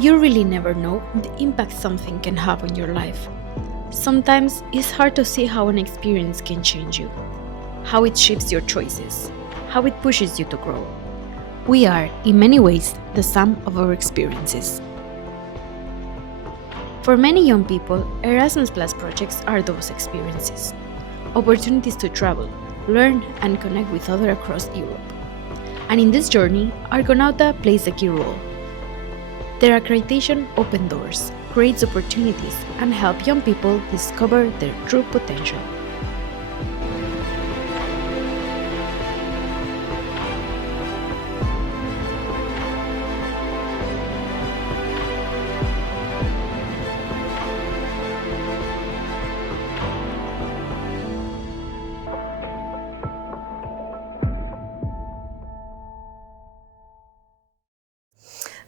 You really never know the impact something can have on your life. Sometimes it's hard to see how an experience can change you, how it shapes your choices, how it pushes you to grow. We are, in many ways, the sum of our experiences. For many young people, Erasmus Plus projects are those experiences. Opportunities to travel, learn, and connect with others across Europe. And in this journey, Argonauta plays a key role. Their accreditation opens doors, creates opportunities, and helps young people discover their true potential.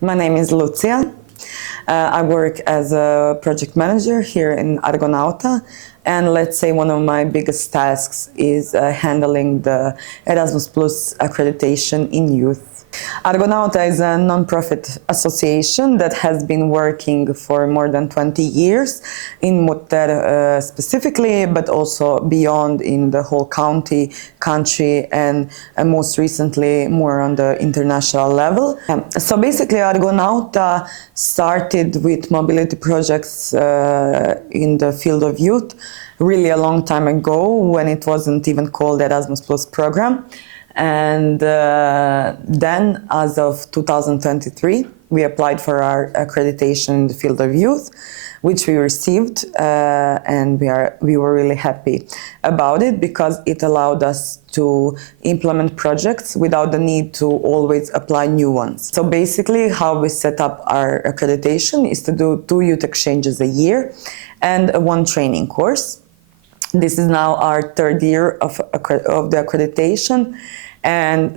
My name is Lucia. I work as a project manager here in Argonauta, and let's say one of my biggest tasks is handling the Erasmus Plus accreditation in youth. Argonauta is a non-profit association that has been working for more than 20 years in Mutter specifically, but also beyond in the whole country, and most recently more on the international level. So basically Argonauta started with mobility projects in the field of youth really a long time ago, when it wasn't even called Erasmus Plus program. And then, as of 2023, we applied for our accreditation in the field of youth, which we received, and we were really happy about it, because it allowed us to implement projects without the need to always apply new ones. So basically, how we set up our accreditation is to do 2 youth exchanges a year and 1 training course. This is now our 3rd year of the accreditation, and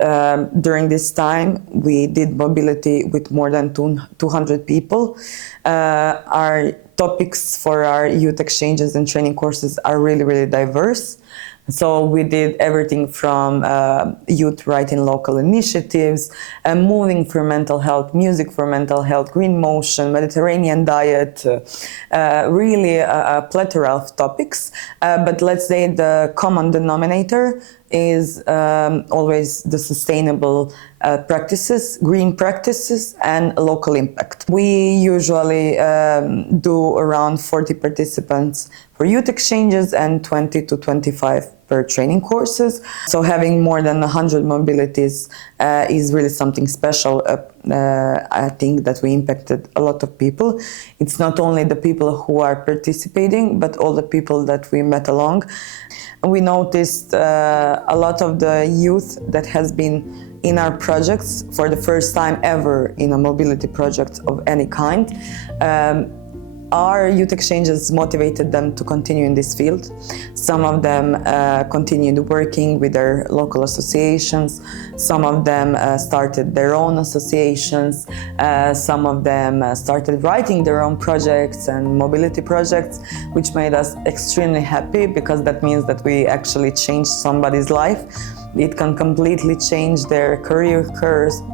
during this time we did mobility with more than 200 people. Our topics for our youth exchanges and training courses are really, really diverse. So we did everything from youth writing local initiatives, moving for mental health, music for mental health, green motion, Mediterranean diet, really a plethora of topics. But let's say the common denominator is always the sustainable practices, green practices, and local impact. We usually do around 40 participants for youth exchanges and 20 to 25 per training courses. So having more than 100 mobilities is really something special. I think that we impacted a lot of people. It's not only the people who are participating, but all the people that we met along. We noticed a lot of the youth that has been in our projects for the first time ever in a mobility project of any kind. Our youth exchanges motivated them to continue in this field. Some of them continued working with their local associations. Some of them started their own associations. Some of them started writing their own projects and mobility projects, which made us extremely happy, because that means that we actually changed somebody's life. It can completely change their career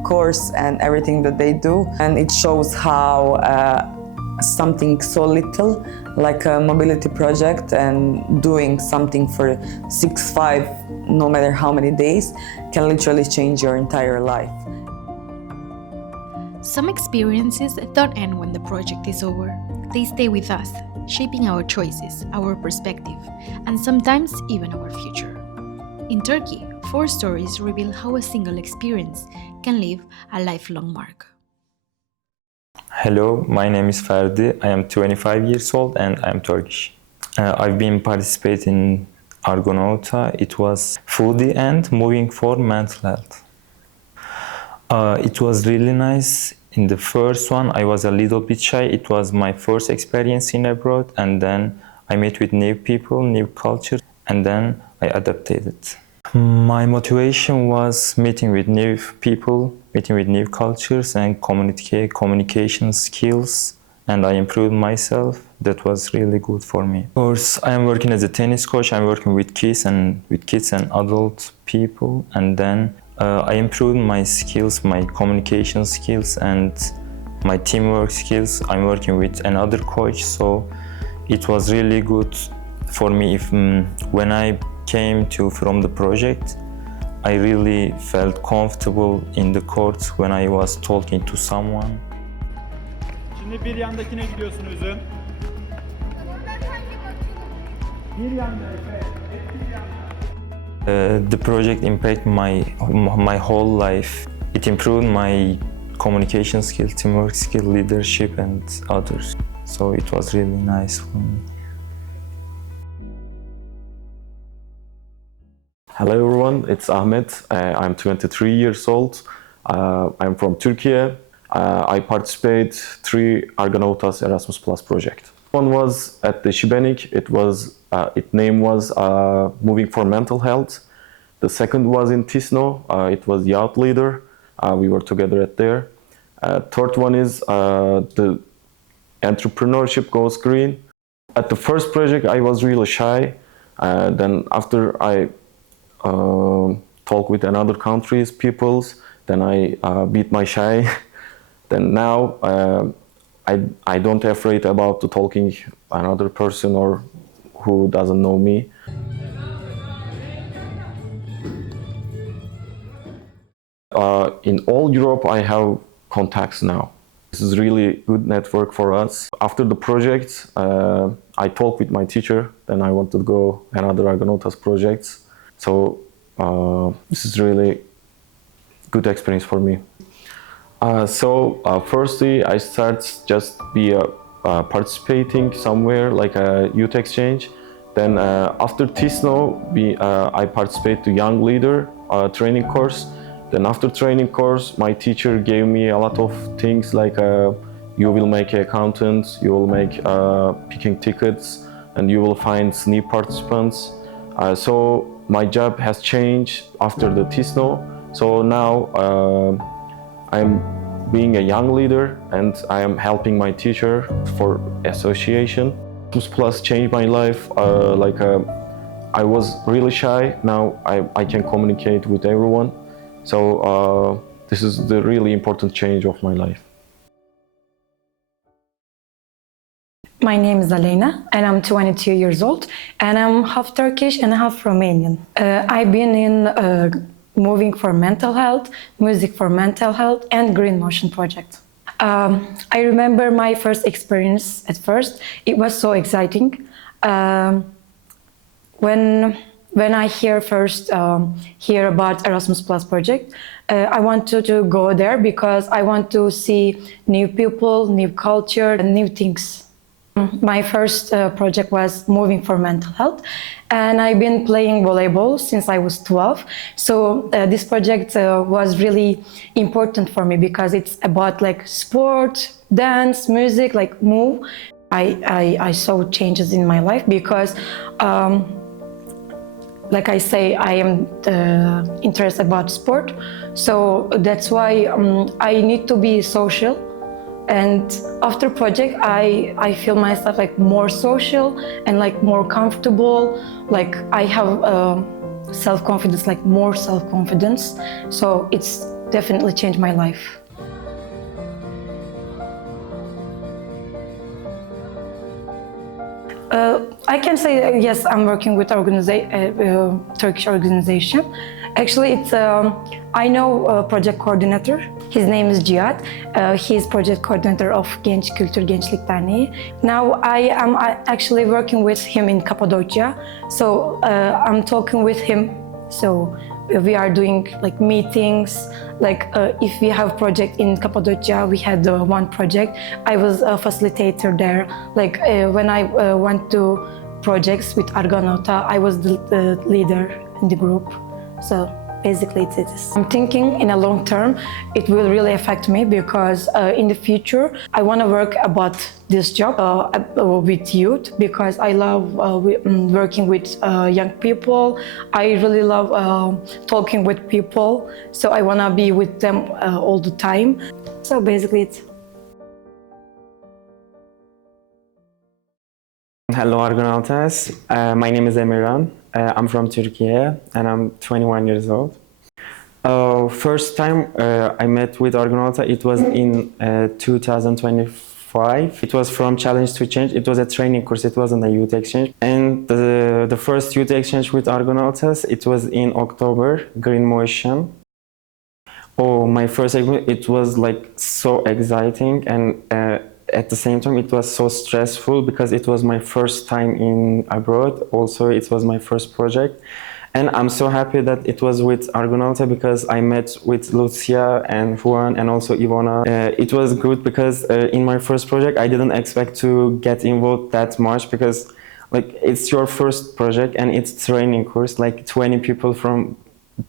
course and everything that they do. And it shows how something so little like a mobility project and doing something for 6-5, no matter how many days, can literally change your entire life. Some experiences don't end when the project is over. They stay with us, shaping our choices, our perspective, and sometimes even our future. In Turkey, 4 stories reveal how a single experience can leave a lifelong mark. Hello, my name is Ferdi. I am 25 years old and I am Turkish. I've been participating in Argonauta. It was foodie and moving for mental health. It was really nice. In the first one, I was a little bit shy. It was my first experience in abroad, and then I met with new people, new culture, and then I adapted. My motivation was meeting with new people, meeting with new cultures, and communication skills, and I improved myself. That was really good for me. Of course, I am working as a tennis coach. I'm working with kids and adult people, and then I improved my skills, my communication skills, and my teamwork skills. I'm working with another coach, so it was really good for me. When I came from the project, I really felt comfortable in the court when I was talking to someone. Şimdi bir yandakine gidiyorsun Üzüm. Bir yanda Efe. Hep bir yanda. The project impacted my whole life. It improved my communication skill, teamwork skill, leadership, and others. So it was really nice for me. Hello everyone, it's Ahmet. I'm 23 years old. I'm from Turkey. I participate 3 Argonautas Erasmus Plus project. One was at the Šibenik. Its name was Moving for Mental Health. The second was in Tisno. It was Youth Leader. We were together at there. Third one is the Entrepreneurship Goes Green. At the first project, I was really shy. Then after I talk with another countries, peoples, then I beat my shy. Then now I don't afraid about the talking another person or who doesn't know me. In all Europe, I have contacts now. This is really good network for us. After the project, I talked with my teacher. Then I wanted to go another Argonautas projects. So this is really good experience for me. Firstly, I start just be participating somewhere like a youth exchange. Then after Tisno, I participate to Young Leader training course. Then after training course, my teacher gave me a lot of things like you will make accountants, you will make picking tickets, and you will find new participants. So my job has changed after the Tisno. So now I'm being a young leader and I am helping my teacher for association. Erasmus Plus changed my life. I was really shy. Now I can communicate with everyone. So this is the really important change of my life. My name is Aleyna and I'm 22 years old and I'm half Turkish and half Romanian. I've been in Moving for Mental Health, Music for Mental Health and Green Motion project. I remember my first experience at first. It was so exciting. When I hear about Erasmus Plus project, I wanted to go there because I want to see new people, new culture and new things. My first project was Moving for Mental Health, and I've been playing volleyball since I was 12. So this project was really important for me because it's about like sport, dance, music, like move. I saw changes in my life because like I say, I am interested about sport. So that's why I need to be social. And after project, I feel myself like more social and like more comfortable. Like I have self-confidence, like more self-confidence. So it's definitely changed my life. I can say yes, I'm working with Turkish organization. Actually, it's I know a project coordinator. His name is Cihat. He's project coordinator of Genç Kültür Gençlik Derneği. Now I am actually working with him in Cappadocia. So I'm talking with him. So we are doing like meetings. Like if we have project in Cappadocia, we had one project. I was a facilitator there. Like when I went to projects with Argonauta, I was the leader in the group. So basically it is. I'm thinking in a long term, it will really affect me because in the future, I want to work about this job with youth because I love working with young people. I really love talking with people. So I want to be with them all the time. So basically it's. Hello Argonautas, my name is Emirhan. I'm from Turkey and I'm 21 years old. First time I met with Argonauta, it was in 2025. It was from Challenge to Change. It was a training course. It wasn't a youth exchange. And the first youth exchange with Argonautas, it was in October, Green Motion. Oh, my first experience, it was like so exciting, and at the same time it was so stressful because it was my first time in abroad. Also, it was my first project. And I'm so happy that it was with Argonauta because I met with Lucia and Juan and also Ivona. It was good because in my first project I didn't expect to get involved that much because like it's your first project and it's training course, like 20 people from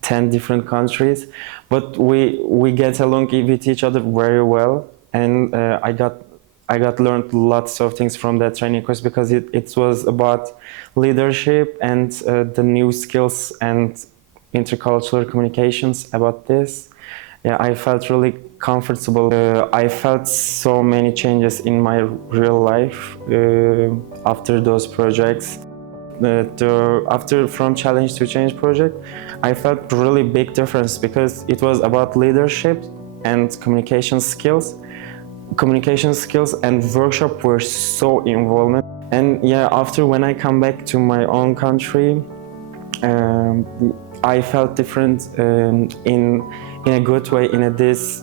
10 different countries, but we get along with each other very well, and I got learned lots of things from that training course because it was about leadership and the new skills and intercultural communications about this. Yeah, I felt really comfortable. I felt so many changes in my real life after those projects. After from Challenge to Change project, I felt really big difference because it was about leadership and communication skills. Communication skills and workshop were so involved. And yeah, after when I come back to my own country, I felt different in a good way, in this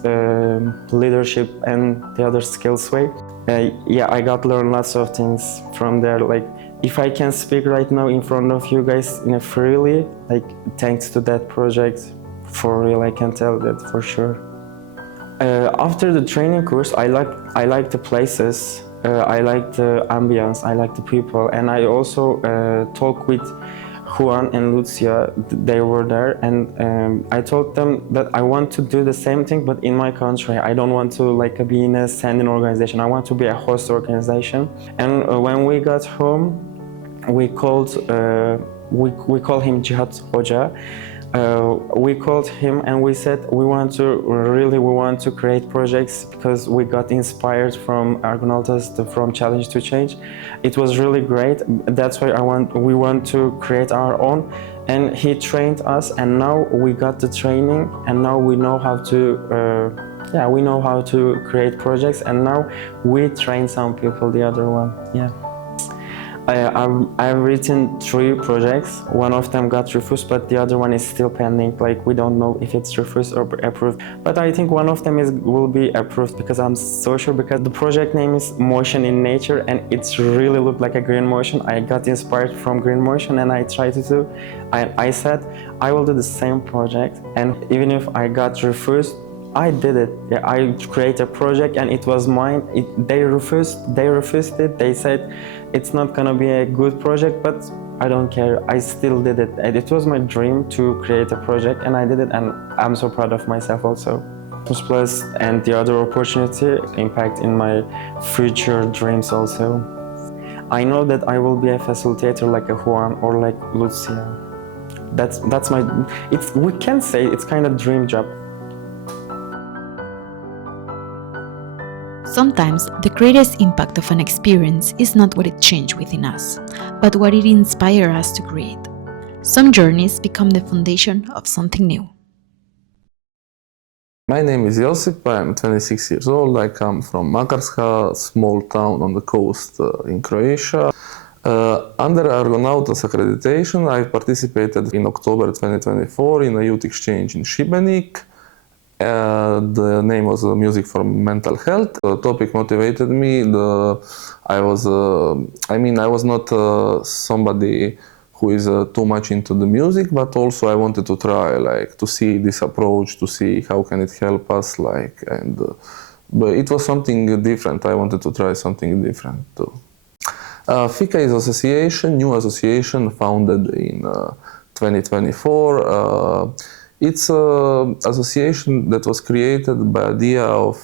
leadership and the other skills way. Yeah, I got learn lots of things from there. Like if I can speak right now in front of you guys in a freely, like thanks to that project, for real, I can tell that for sure. After the training course, I like the places, I like the ambience, I like the people, and I also talked with Juan and Lucia. They were there, and I told them that I want to do the same thing, but in my country. I don't want to like be in a standing organization. I want to be a host organization. And when we got home, we called him Cihat Hoca. We called him and we said we want to create projects because we got inspired from Argonautas, from Challenge to Change. It was really great. That's why we want to create our own. And he trained us, and now we got the training, and now we know how to create projects, and now we train some people. The other one, yeah. I've written 3 projects. One of them got refused, but the other one is still pending. Like we don't know if it's refused or approved. But I think one of them will be approved because I'm so sure, because the project name is Motion in Nature and it's really looked like a green motion. I got inspired from green motion and I tried to do. I said I will do the same project, and even if I got refused, I did it. Yeah, I created a project and it was mine. They refused it. They said it's not gonna be a good project, but I don't care. I still did it. And it was my dream to create a project, and I did it, and I'm so proud of myself also. Plus, and the other opportunity impact in my future dreams also. I know that I will be a facilitator like a Juan or like Lucia. That's my. We can say it's kind of dream job. Sometimes the greatest impact of an experience is not what it changed within us, but what it inspired us to create. Some journeys become the foundation of something new. My name is Josip, I am 26 years old. I come from Makarska, a small town on the coast in Croatia. Under Argonautas Accreditation, I participated in October 2024 in a youth exchange in Šibenik. The name was Music for Mental Health. The topic motivated me. I was not somebody who is too much into the music, but also I wanted to try, like, to see this approach, to see how can it help us, like, and but it was something different. I wanted to try something different too. FICA is new association founded in 2024. It's an association that was created by idea of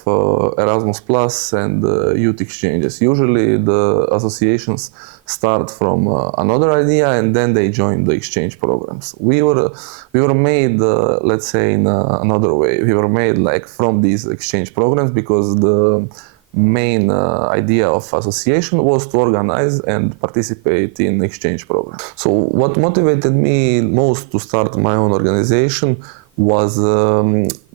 Erasmus Plus and youth exchanges. Usually the associations start from another idea and then they join the exchange programs. We were made, let's say, in another way. We were made like from these exchange programs because the main idea of association was to organize and participate in exchange programs. So what motivated me most to start my own organization was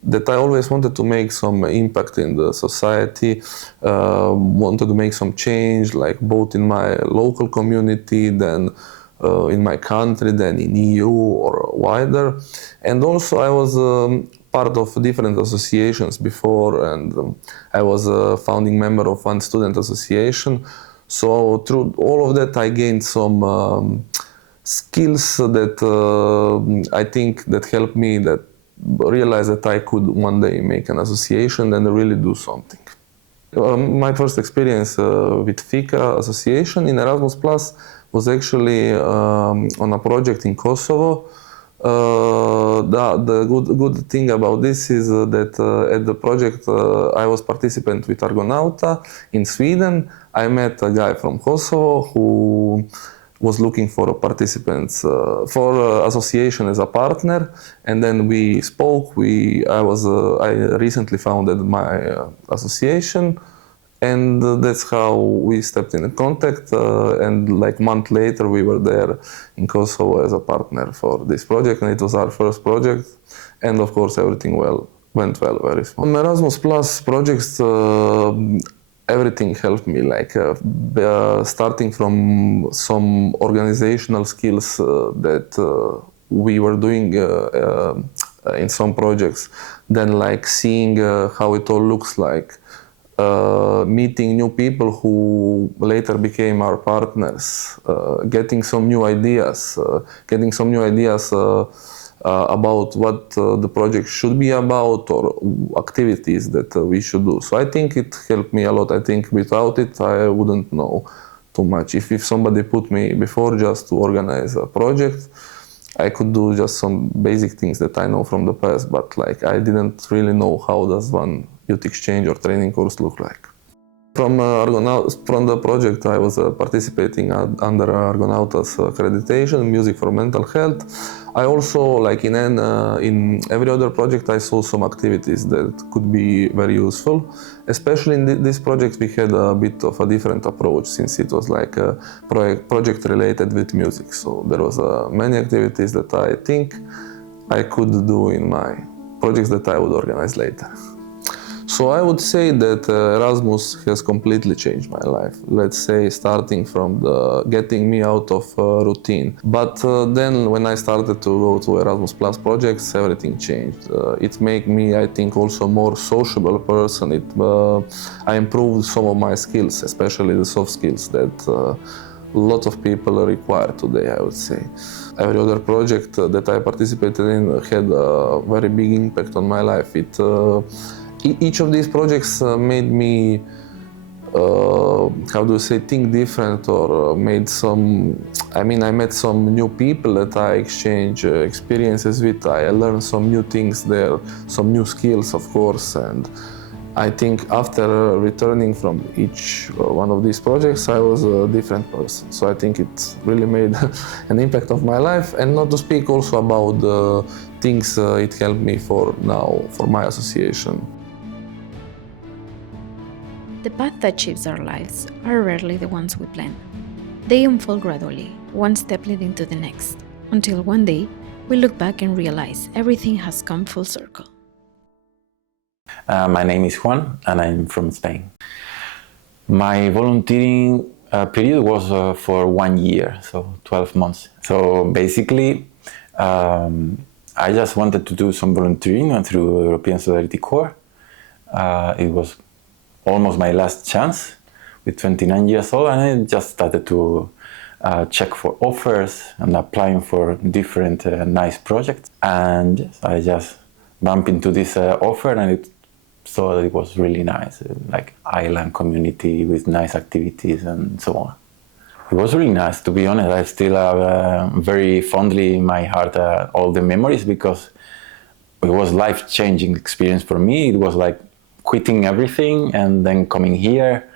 that I always wanted to make some impact in the society, wanted to make some change, like both in my local community, then in my country, then in EU or wider. And also I was part of different associations before, and I was a founding member of one student association. So through all of that, I gained some skills that I think that helped me that realize that I could one day make an association and really do something. My first experience with FICA association in Erasmus Plus was actually on a project in Kosovo. The good thing about this is that at the project I was participant with Argonauta in Sweden. I met a guy from Kosovo who was looking for participants for association as a partner, and then we spoke. I recently founded my association, and that's how we stepped in contact. And like a month later, we were there in Kosovo as a partner for this project, and it was our first project. And of course, everything went well, very smooth. On Erasmus Plus projects, everything helped me, like starting from some organizational skills that we were doing in some projects, then like seeing how it all looks like, meeting new people who later became our partners, getting some new ideas, about what the project should be about or activities that we should do. So I think it helped me a lot. I think without it, I wouldn't know too much. If somebody put me before just to organize a project, I could do just some basic things that I know from the past, but like I didn't really know how does one youth exchange or training course look like. From the project, I was participating under Argonauta's accreditation, music for mental health. I also, like in every other project, I saw some activities that could be very useful. Especially in this project, we had a bit of a different approach since it was like a project related with music. So there was many activities that I think I could do in my projects that I would organize later. So I would say that Erasmus has completely changed my life. Let's say starting from getting me out of routine. But then when I started to go to Erasmus Plus projects, everything changed. It made me, I think, also more sociable person. I improved some of my skills, especially the soft skills that a lot of people require today, I would say. Every other project that I participated in had a very big impact on my life. Each of these projects made me, think different, or I met some new people that I exchange experiences with. I learned some new things there, some new skills, of course, and I think after returning from each one of these projects, I was a different person. So I think it really made an impact of my life, and not to speak also about the things it helped me for now, for my association. The path that shapes our lives are rarely the ones we plan. They unfold gradually, one step leading to the next, until one day we look back and realize everything has come full circle. My name is Juan and I'm from Spain. My volunteering period was for 1 year, so 12 months. So basically, I just wanted to do some volunteering through European Solidarity Corps. It was almost my last chance with 29 years old, and I just started to check for offers and applying for different nice projects. And yes, I just bumped into this offer, and I thought it was really nice, like island community with nice activities and so on. It was really nice, to be honest. I still have very fondly in my heart all the memories, because it was life-changing experience for me. It was like quitting everything and then coming here.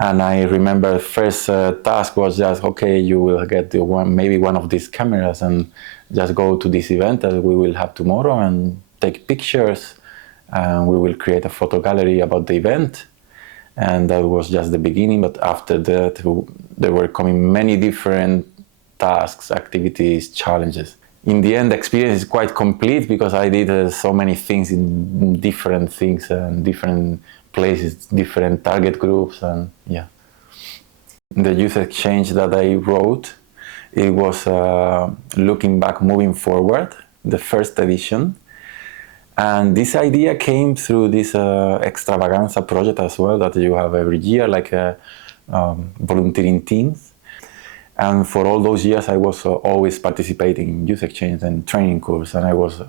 And I remember the first task was just, okay, you will get maybe one of these cameras and just go to this event that we will have tomorrow and take pictures, and we will create a photo gallery about the event. And that was just the beginning, but after that there were coming many different tasks, activities, challenges. in the end, the experience is quite complete because I did so many things in different things and different places, different target groups, and yeah. The youth exchange that I wrote, it was looking back, moving forward, the first edition. And this idea came through this extravaganza project as well that you have every year, like volunteering teams. And for all those years, I was always participating in youth exchange and training course, and I was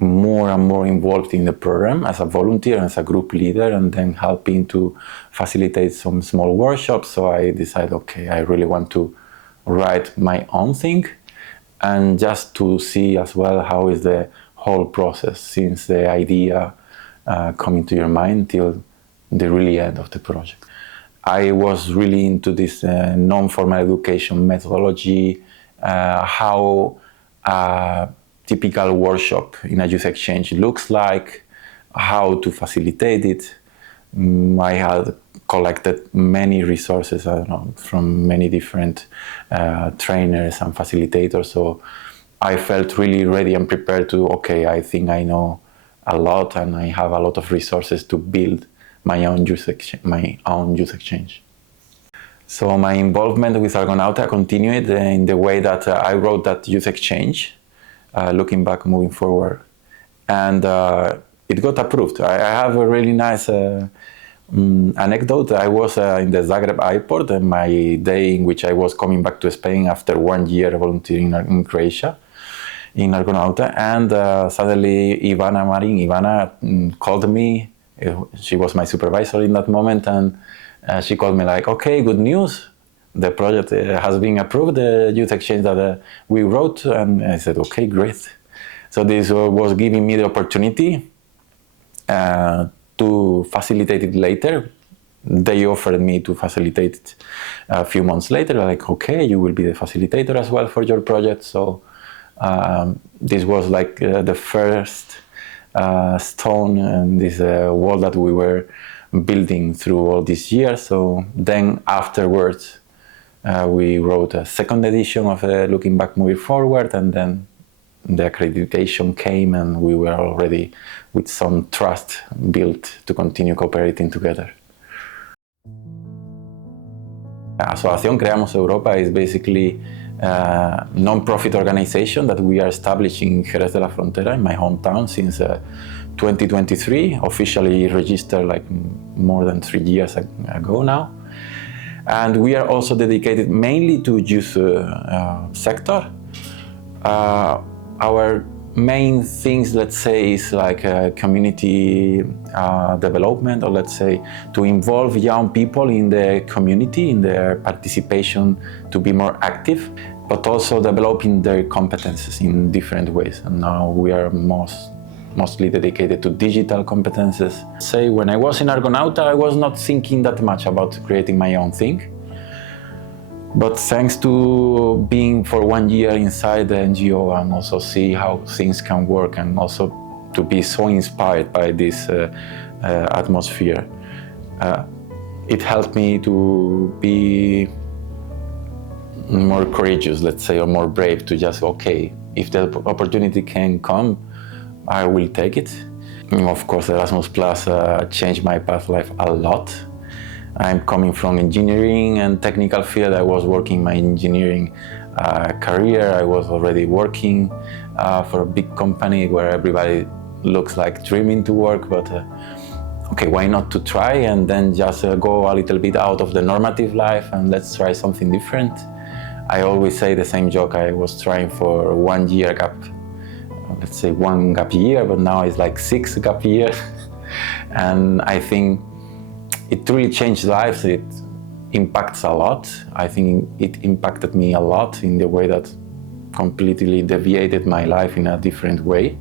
more and more involved in the program as a volunteer and as a group leader, and then helping to facilitate some small workshops. So I decided, okay, I really want to write my own thing, and just to see as well how is the whole process since the idea coming to your mind till the really end of the project. I was really into this non-formal education methodology, how a typical workshop in a youth exchange looks like, how to facilitate it. I had collected many resources, I don't know, from many different trainers and facilitators, so I felt really ready and prepared to, okay, I think I know a lot and I have a lot of resources to build my own youth exchange. So my involvement with Argonauta continued in the way that I wrote that youth exchange, looking back, moving forward. And it got approved. I have a really nice anecdote. I was in the Zagreb airport on my day in which I was coming back to Spain after 1 year volunteering in Croatia, in Argonauta, and suddenly Ivana called me. She was my supervisor in that moment, and she called me like, okay, good news, the project has been approved, the youth exchange that we wrote. And I said, okay, great. So this was giving me the opportunity to facilitate it later. They offered me to facilitate it a few months later, like, okay, you will be the facilitator as well for your project. So this was like the first stone in this wall that we were building through all these years. So then afterwards, we wrote a second edition of Looking Back, Moving Forward, and then the accreditation came and we were already with some trust built to continue cooperating together. Asociación Creamos Europa is basically a non-profit organization that we are establishing in Jerez de la Frontera, in my hometown, since 2023, officially registered like more than 3 years ago now. And we are also dedicated mainly to youth sector. Our main things, let's say, is like community development, or let's say to involve young people in the community, in their participation, to be more active, but also developing their competences in different ways. And now we are mostly dedicated to digital competences. Say, when I was in Argonauta, I was not thinking that much about creating my own thing. But thanks to being for 1 year inside the NGO and also see how things can work, and also to be so inspired by this atmosphere, it helped me to be more courageous, let's say, or more brave, to just, okay, if the opportunity can come, I will take it. And of course, Erasmus Plus changed my path life a lot. I'm coming from engineering and technical field. I was working my engineering career. I was already working for a big company where everybody looks like dreaming to work, but okay, why not to try and then just go a little bit out of the normative life and let's try something different. I always say the same joke. I was trying for 1 year gap, let's say 1 gap year, but now it's like 6 gap years. And I think it really changed lives. It impacts a lot. I think it impacted me a lot in the way that completely deviated my life in a different way.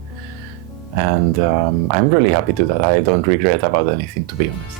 And I'm really happy to that. I don't regret about anything, to be honest.